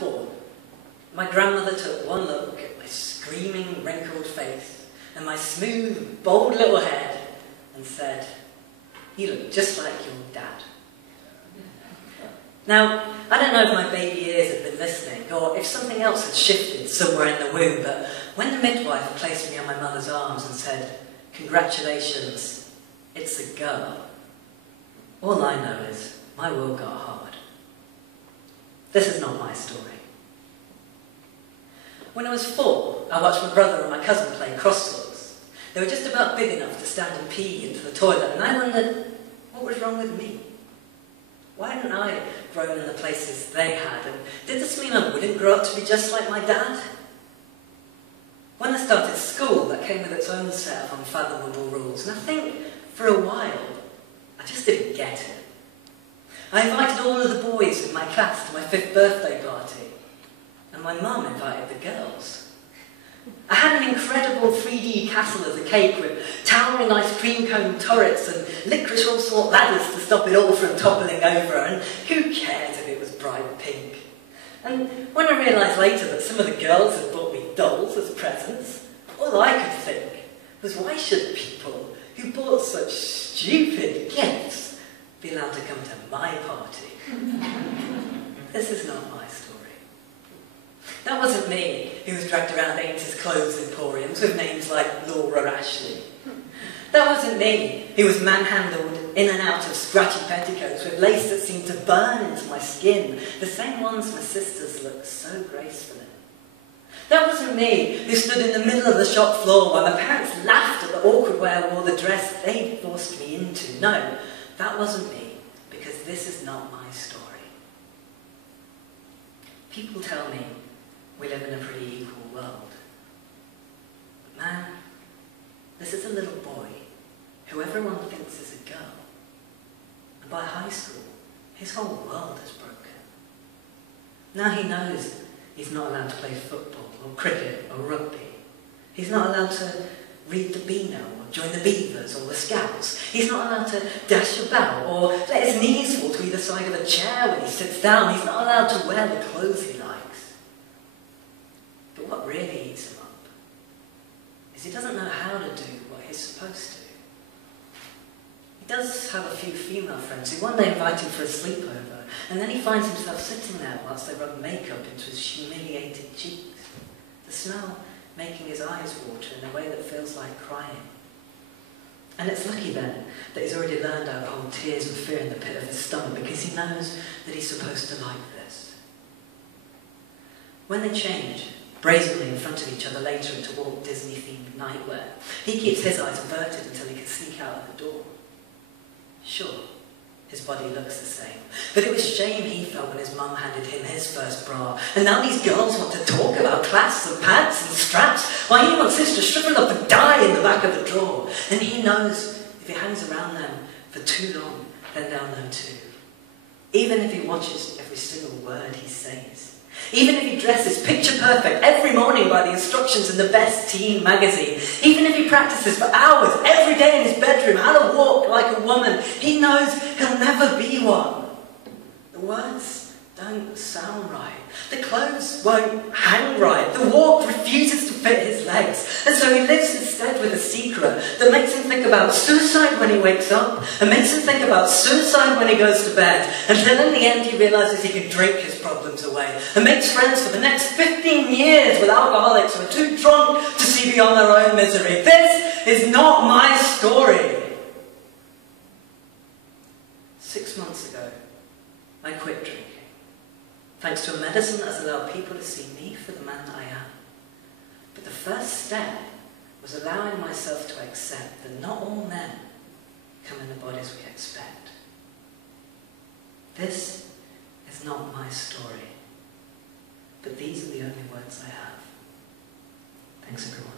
born, my grandmother took one look at my screaming, wrinkled face and my smooth, bold little head and said, "You look just like your dad." Now, I don't know if my baby ears had been listening or if something else had shifted somewhere in the womb, but when the midwife placed me on my mother's arms and said, "Congratulations, it's a girl," all I know is my world got hard. This is not my story. When I was 4, I watched my brother and my cousin play crosswords. They were just about big enough to stand and pee into the toilet, and I wondered, what was wrong with me? Why hadn't I grown in the places they had, and did this mean I wouldn't grow up to be just like my dad? When I started school, that came with its own set of unfathomable rules, and I think, for a while, I just didn't get it. I invited all of the boys in my class to my 5th birthday party, and my mum invited the girls. I had an incredible 3D castle as a cake with towering ice cream cone turrets and licorice all sort ladders to stop it all from toppling over, and who cared if it was bright pink? And when I realised later that some of the girls had bought me dolls as presents, all I could think was, why should people who bought such stupid gifts be allowed to come to my party? This is not my story. That wasn't me who was dragged around 80s clothes emporiums with names like Laura Ashley. That wasn't me who was manhandled in and out of scratchy petticoats with lace that seemed to burn into my skin, the same ones my sisters looked so graceful in. That wasn't me who stood in the middle of the shop floor while my parents laughed at the awkward way I wore the dress they forced me into. No, that wasn't me, because this is not my story. People tell me we live in a pretty equal world. But man, this is a little boy who everyone thinks is a girl. And by high school, his whole world is broken. Now he knows he's not allowed to play football or cricket or rugby. He's not allowed to read the Beano or join the Beavers or the Scouts. He's not allowed to dash about or let his knees fall to either side of a chair when he sits down. He's not allowed to wear the clothes he likes. But what really eats him up is he doesn't know how to do what he's supposed to. He does have a few female friends who one day invite him for a sleepover, and then he finds himself sitting there whilst they rub makeup into his humiliated cheeks, the smell making his eyes water in a way that feels like crying. And it's lucky then that he's already learned how to hold tears and fear in the pit of his stomach, because he knows that he's supposed to like this. When they change brazenly in front of each other later into Walt Disney-themed nightwear, he keeps his eyes averted until he can sneak out of the door. Sure, his body looks the same, but it was shame he felt when his mum handed him his first bra, and now these girls want to talk about clasps and pads and straps, while he wants his to shrivel up and die in the back of the drawer, and he knows if he hangs around them for too long, then they'll know too. Even if he watches every single word he says. Even if he dresses picture perfect every morning by the instructions in the best teen magazine. Even if he practices for hours every day in his bedroom how to walk like a woman, he knows he'll never be one. The words don't sound right. The clothes won't hang right. The walk refuses to fit his legs. And so he lives instead with a secret that makes him think about suicide when he wakes up and makes him think about suicide when he goes to bed, until in the end he realises he can drink his problems away and makes friends for the next 15 years with alcoholics who are too drunk to see beyond their own misery. This is not my story. 6 months ago, I quit drinking, thanks to a medicine that has allowed people to see me for the man that I am. But the first step was allowing myself to accept that not all men come in the bodies we expect. This is not my story, but these are the only words I have. Thanks everyone.